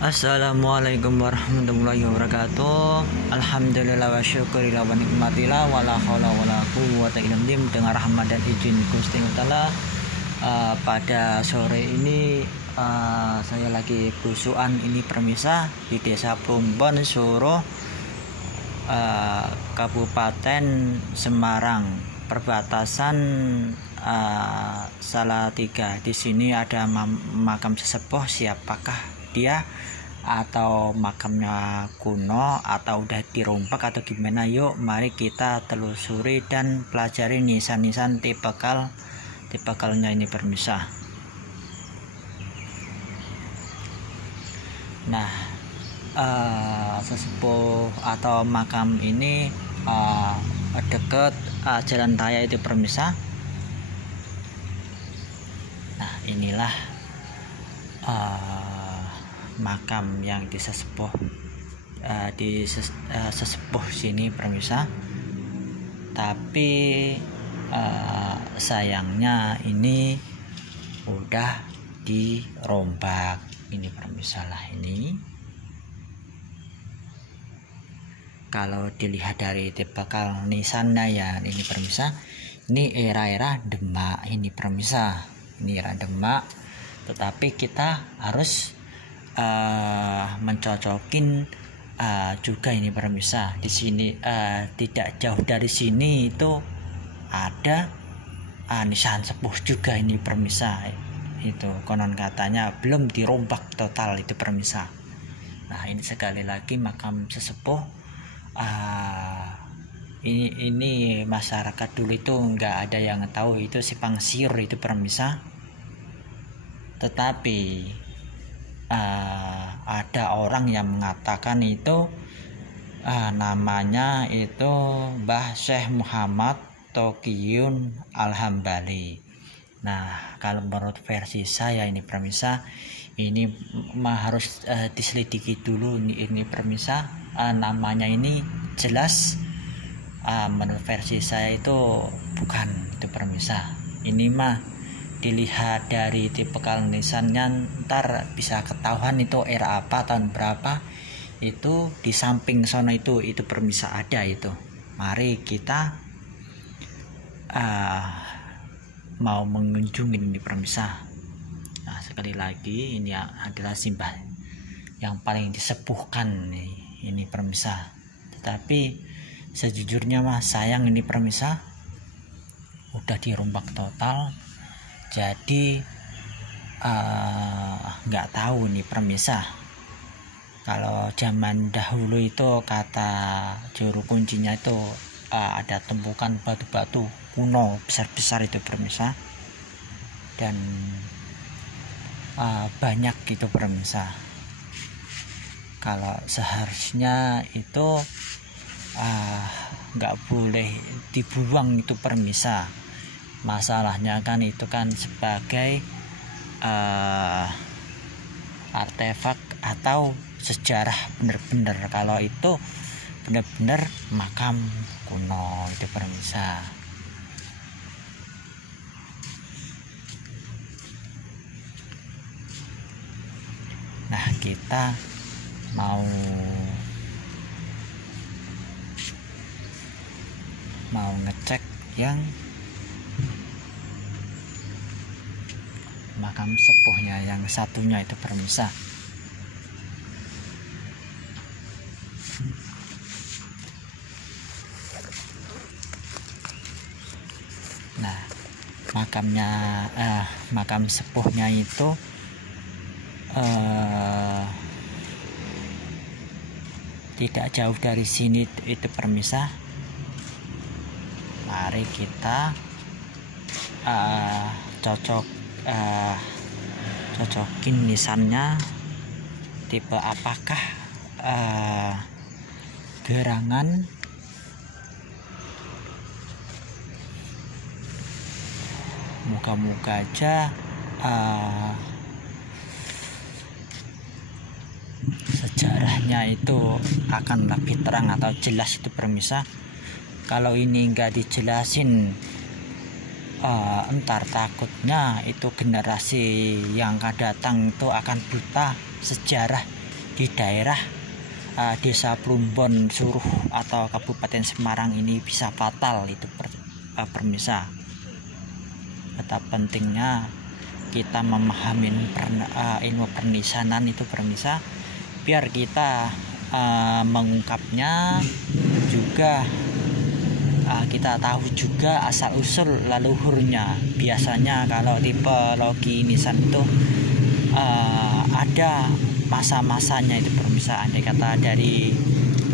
Assalamualaikum warahmatullahi wabarakatuh. Alhamdulillah wa syukurillah wa nikmatillah wa la haula wa la quwwata illa billah. Dengan rahmat dan izin Gusti Allah, pada sore ini saya lagi belusuan ini permisa di Desa Plumbon, Suro, Kabupaten Semarang, perbatasan Salatiga. Di sini ada makam sesepuh, siapakah dia, atau makamnya kuno atau udah dirombak atau gimana? Yuk mari kita telusuri dan pelajari nisan-nisan tipekalnya ini permisa. Nah, sesepuh atau makam ini deket jalan raya itu permisa. Nah, inilah makam yang disesepuh sesepuh sini permisa. Tapi sayangnya ini udah dirombak ini permisa lah. Ini kalau dilihat dari tipikal nisannya ya ini permisa, ini era Demak ini permisa, ini era Demak. Tetapi kita harus mencocokin juga ini permisa. Di sini tidak jauh dari sini itu ada nisan sepuh juga ini permisa. Itu konon katanya belum dirombak total itu permisa. Nah, ini sekali lagi makam sesepuh. Ini masyarakat dulu itu nggak ada yang tahu itu simpang siur itu permisa. Tetapi ada orang yang mengatakan itu namanya itu Mbah Syekh Muhammad Taqiyun Al-Hambali. Nah, kalau menurut versi saya ini permisa, ini harus diselidiki dulu ini permisa. Namanya ini jelas menurut versi saya itu bukan itu permisa. Ini mah dilihat dari tipikal nisannya ntar bisa ketahuan itu era apa, tahun berapa. Itu di samping sana itu permisa ada itu. Mari kita mau mengunjungi ini permisa. Nah, sekali lagi ini adalah simbah yang paling disepuhkan ini permisa. Tetapi sejujurnya mah sayang ini permisa udah dirombak total. Jadi nggak tahu nih permisa. Kalau zaman dahulu itu kata juru kuncinya itu ada tumpukan batu-batu kuno besar-besar itu permisa, dan banyak gitu permisa. Kalau seharusnya itu nggak boleh dibuang itu permisa. Masalahnya kan itu kan sebagai artefak atau sejarah benar-benar. Kalau itu benar-benar makam kuno itu permisa. Nah, kita mau ngecek yang makam sepuhnya yang satunya itu permisa. Nah, makam sepuhnya itu tidak jauh dari sini itu permisa. Mari kita cocokin nisannya, tipe apakah gerangan, moga-moga aja sejarahnya itu akan lebih terang atau jelas itu permisa. Kalau ini enggak dijelasin entar takutnya itu generasi yang akan datang itu akan buta sejarah di daerah Desa Plumbon Suruh atau Kabupaten Semarang ini bisa fatal itu pemirsa. Betapa pentingnya kita memahami ilmu pernisanan itu pemirsa, biar kita mengungkapnya juga kita tahu juga asal usul leluhurnya. Biasanya kalau tipe logi nisan itu ada masa-masanya itu pemirsa. Andai kata dari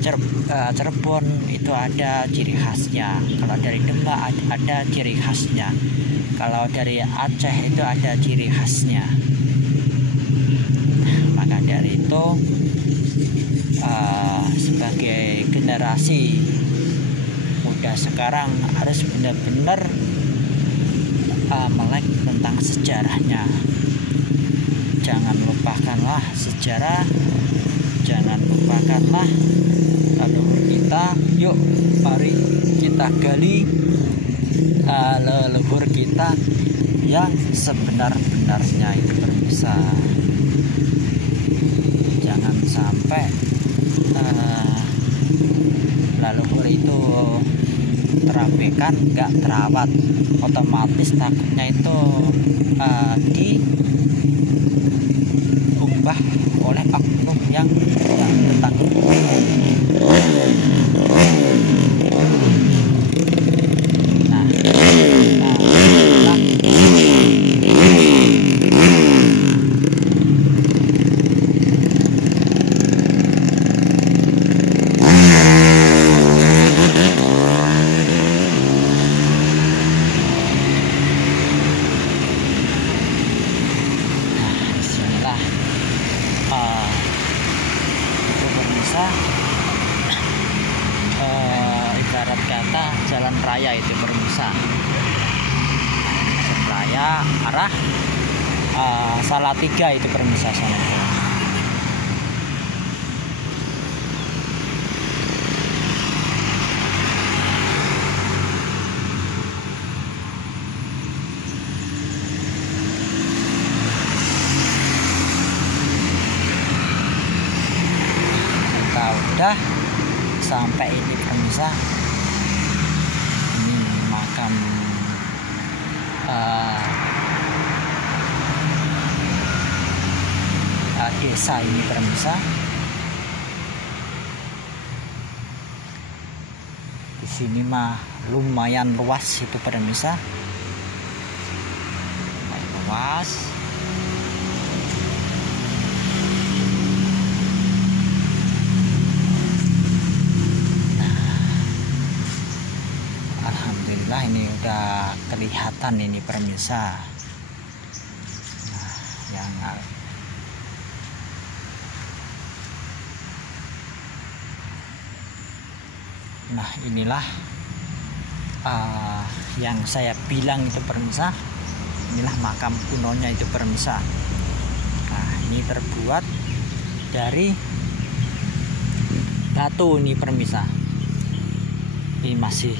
Cirebon itu ada ciri khasnya, kalau dari Demak ada ciri khasnya, kalau dari Aceh itu ada ciri khasnya. Maka dari itu sebagai generasi muda sekarang harus benar-benar melek tentang sejarahnya. Jangan lupakanlah sejarah, jangan lupakanlah leluhur kita. Yuk mari kita gali leluhur kita yang sebenar-benarnya itu pemirsa. Jangan sampai leluhur itu terabaikan, nggak terawat, otomatis takutnya itu diubah oleh oknum yang bertanggung jawab. Ibarat kata jalan raya itu pemirsa, jalan raya arah Salatiga itu pemirsa sana. Kita udah sampai ini pemirsa. Ini makam desa ini pemirsa. Di sini mah lumayan luas itu pemirsa, lumayan luas. Alhamdulillah ini udah kelihatan ini pemirsa. Nah inilah yang saya bilang itu pemirsa. Inilah makam kunonya itu pemirsa. Nah ini terbuat dari batu ini pemirsa. Ini masih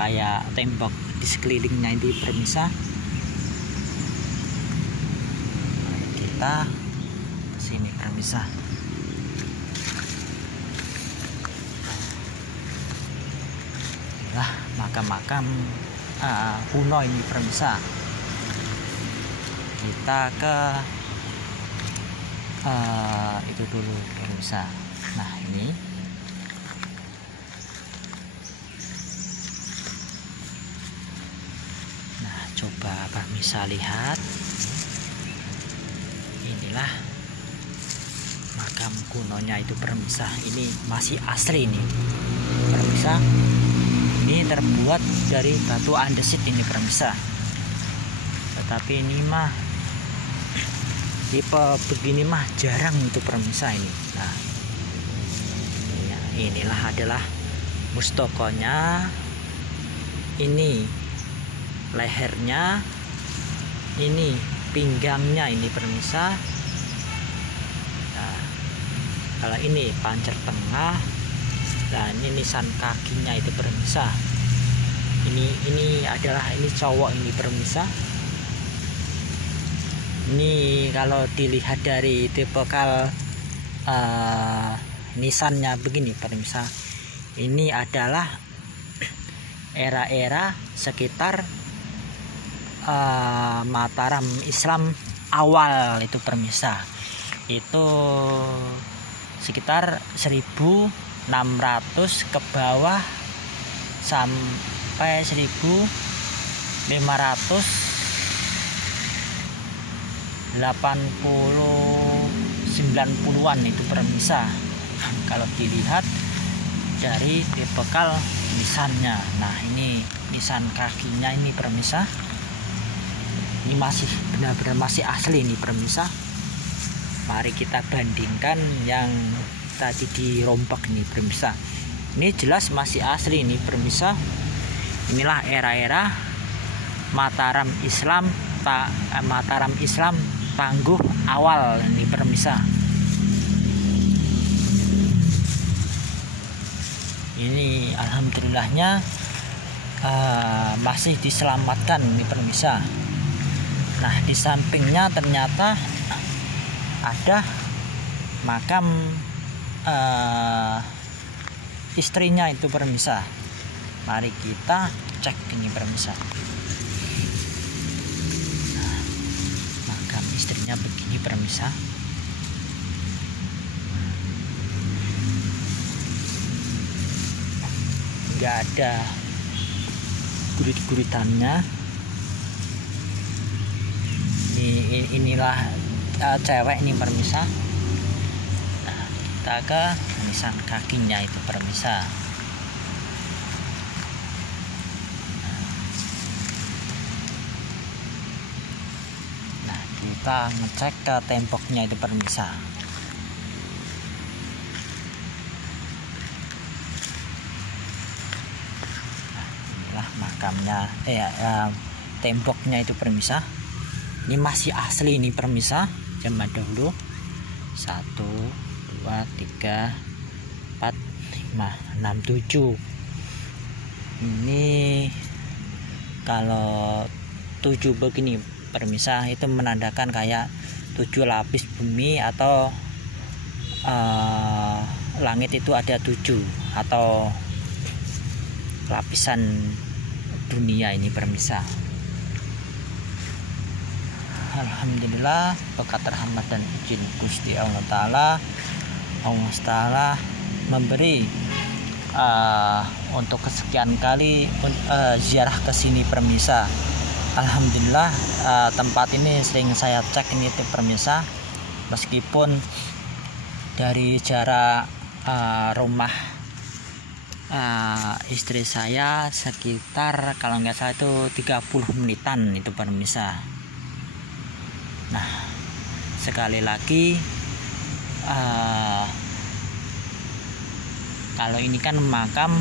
kayak tembok di sekelilingnya ini pemirsa. Kita kesini pemirsa. Inilah makam-makam kuno ini pemirsa. Kita ke itu dulu pemirsa. Nah ini coba pemirsa lihat, inilah makam kunonya itu pemirsa. Ini masih asli ini pemirsa. Ini terbuat dari batu andesit ini pemirsa. Tetapi ini mah tipe begini mah jarang itu pemirsa ini. Nah inilah adalah mustokonya. Ini lehernya, ini pinggangnya ini pemirsa. Nah, kalau ini pancer tengah, dan ini nisan kakinya itu pemirsa. Ini adalah ini cowok ini pemirsa. Ini kalau dilihat dari tipikal nisannya begini pemirsa. Ini adalah era-era sekitar Mataram Islam awal itu pemirsa. Itu sekitar 1600 ke bawah sampai 1590-90-an itu pemirsa. Kalau dilihat dari bekal nisannya. Nah, ini nisan kakinya ini pemirsa. Ini masih benar-benar masih asli ini pemirsa. Mari kita bandingkan yang tadi dirombak ini pemirsa. Ini jelas masih asli ini pemirsa. Inilah era-era Mataram Islam Tangguh awal ini pemirsa. Ini alhamdulillahnya masih diselamatkan ini pemirsa. Nah, di sampingnya ternyata ada makam istrinya itu pemirsa. Mari kita cek ini pemirsa. Nah, makam istrinya begini pemirsa. Nggak ada gurit-guritannya. Inilah cewek ini pemirsa. Nah, kita ke nisan kakinya itu pemirsa. Nah, kita ngecek ke temboknya itu pemirsa. Makamnya temboknya itu pemirsa. Ini masih asli ini pemirsa, zaman dahulu. 1 2 3 4 5 6 7. Ini kalau 7 begini pemirsa, itu menandakan kayak 7 lapis bumi atau langit itu ada 7 atau lapisan dunia ini pemirsa. Alhamdulillah berkat rahmat dan izin Gusti Allah Ta'ala memberi untuk kesekian kali ziarah ke sini pemirsa. Alhamdulillah tempat ini sering saya cek ini tuh pemirsa, meskipun dari jarak rumah istri saya sekitar kalau nggak salah itu 30 menitan itu pemirsa. Nah, sekali lagi kalau ini kan makam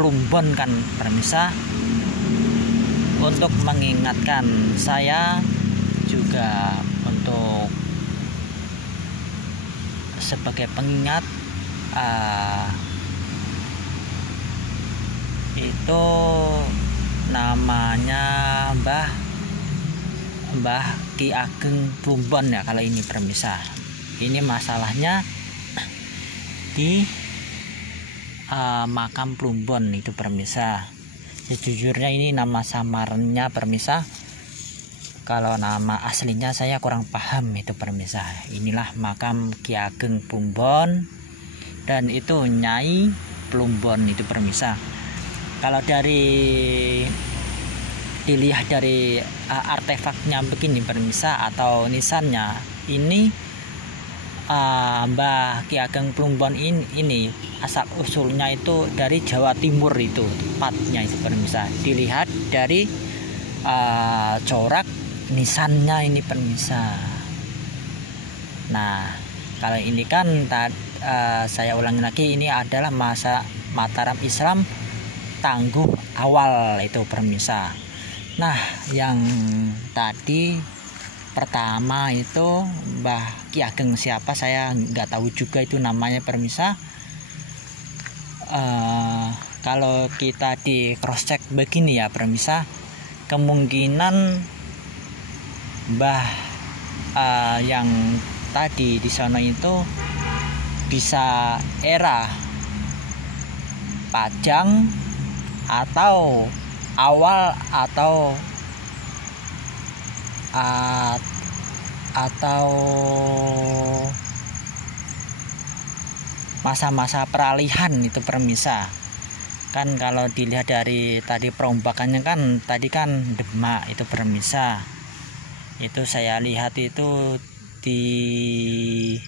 Plumbon kan pemirsa, untuk mengingatkan saya juga untuk sebagai pengingat itu namanya Mbah Ki Ageng Plumbon ya kalau ini pemirsa. Ini masalahnya di makam Plumbon itu pemirsa. Sejujurnya ini nama samarnya pemirsa. Kalau nama aslinya saya kurang paham itu pemirsa. Inilah makam Ki Ageng Plumbon dan itu Nyai Plumbon itu pemirsa. Kalau dilihat dari artefaknya begini pemirsa atau nisannya, ini Mbah Ki Ageng Plumbon ini asal usulnya itu dari Jawa Timur itu tepatnya itu pemirsa. Dilihat dari corak nisannya ini pemirsa. Nah, kalau ini kan saya ulangi lagi, ini adalah masa Mataram Islam Tangguh awal itu pemirsa. Nah, yang tadi pertama itu Mbah Ki Ageng siapa saya nggak tahu juga itu namanya pemirsa. Kalau kita di cross check begini ya pemirsa, kemungkinan Mbah yang tadi di sana itu bisa era Pajang atau awal atau masa-masa peralihan itu permisa. Kan kalau dilihat dari tadi perombakannya kan tadi kan Demak itu permisa. Itu saya lihat itu di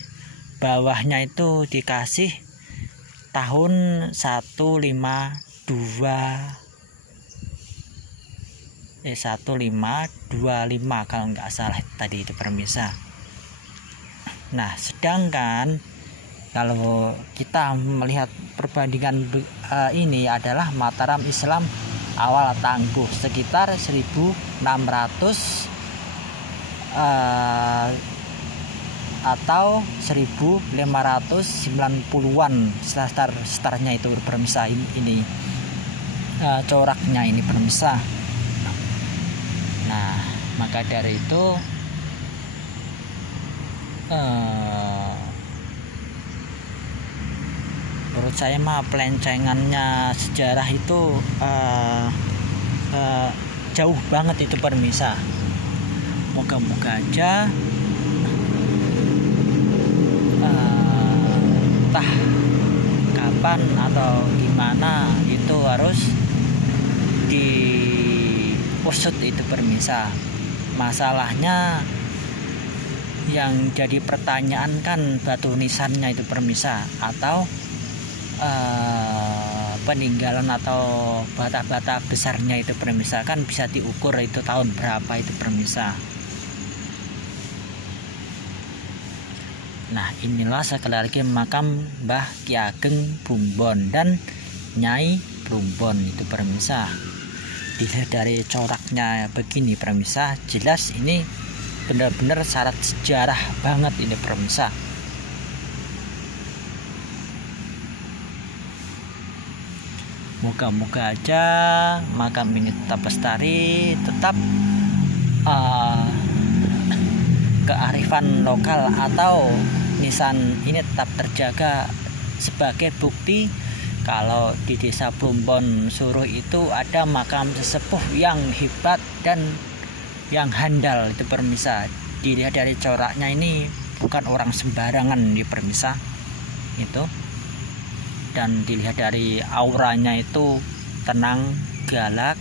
bawahnya itu dikasih tahun 1525 kalau nggak salah tadi itu permisa. Nah, sedangkan kalau kita melihat perbandingan ini adalah Mataram Islam awal tangguh sekitar 1600 atau 1590-an startnya itu permisa ini coraknya ini permisa. Nah, maka dari itu menurut saya mah pelencengannya sejarah itu jauh banget itu permisa. Moga-moga aja entah kapan atau gimana itu harus diusut itu permisa. Masalahnya yang jadi pertanyaan kan batu nisannya itu permisa atau peninggalan atau bata-bata besarnya itu permisa, kan bisa diukur itu tahun berapa itu permisa. Nah, inilah sekali lagi makam Mbah Ki Ageng Bumbon dan Nyai Bumbon itu permisa. Dilihat dari coraknya begini permisa, jelas ini benar-benar syarat sejarah banget ini permisa. Moga-moga aja makam ini tetap lestari, tetap kearifan lokal atau nisan ini tetap terjaga sebagai bukti kalau di desa Bumbon Suruh itu ada makam sesepuh yang hebat dan yang handal itu permisa. Dilihat dari coraknya ini bukan orang sembarangan di permisa itu, dan dilihat dari auranya itu tenang, galak,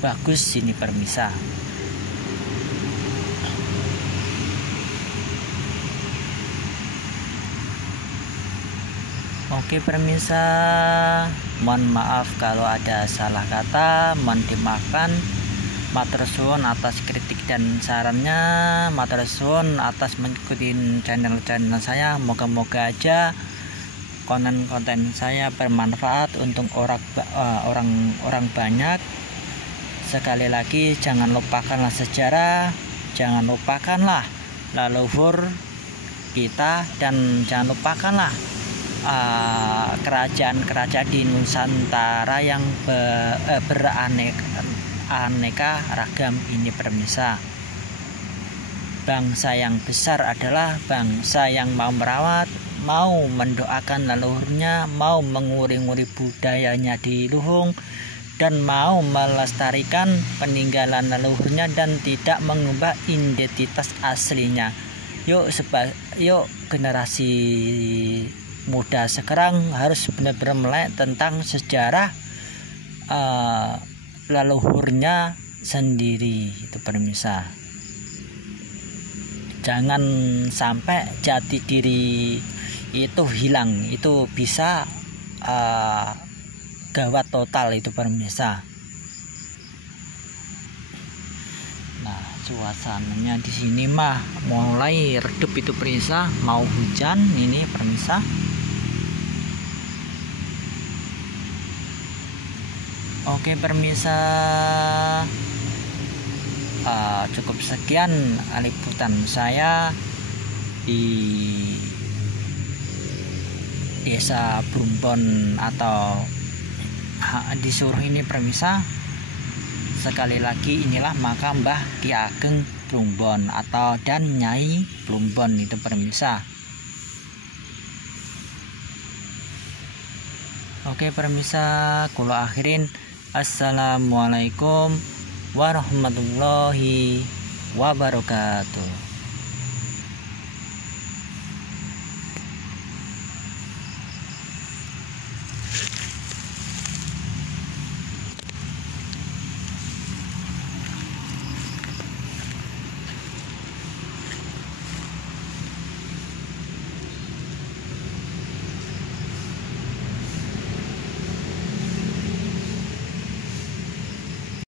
bagus ini permisa. Oke permisa, mohon maaf kalau ada salah kata, mohon dimaafkan. Matur suwun atas kritik dan sarannya, matur suwun atas mengikuti channel saya. Moga-moga aja konten-konten saya bermanfaat untuk orang banyak. Sekali lagi, jangan lupakanlah sejarah, jangan lupakanlah leluhur kita, dan jangan lupakanlah kerajaan-kerajaan di Nusantara yang beraneka ragam ini permisa. Bangsa yang besar adalah bangsa yang mau merawat, mau mendoakan leluhurnya, mau menguri-nguri budayanya di luhung, dan mau melestarikan peninggalan leluhurnya dan tidak mengubah identitas aslinya. Yuk generasi muda sekarang harus benar-benar melek tentang sejarah leluhurnya sendiri itu permisa. Jangan sampai jati diri itu hilang, itu bisa gawat total itu permisa. Nah, suasananya di sini mah mulai redup itu permisa, mau hujan ini permisa. Oke permisa, cukup sekian liputan saya di desa Bumbon atau di Suruh ini permisa. Sekali lagi, inilah makam Mbah Ki Ageng Plumbon atau dan Nyai Plumbon itu permisa. Oke permisa, kula akhirin. Assalamualaikum warahmatullahi wabarakatuh.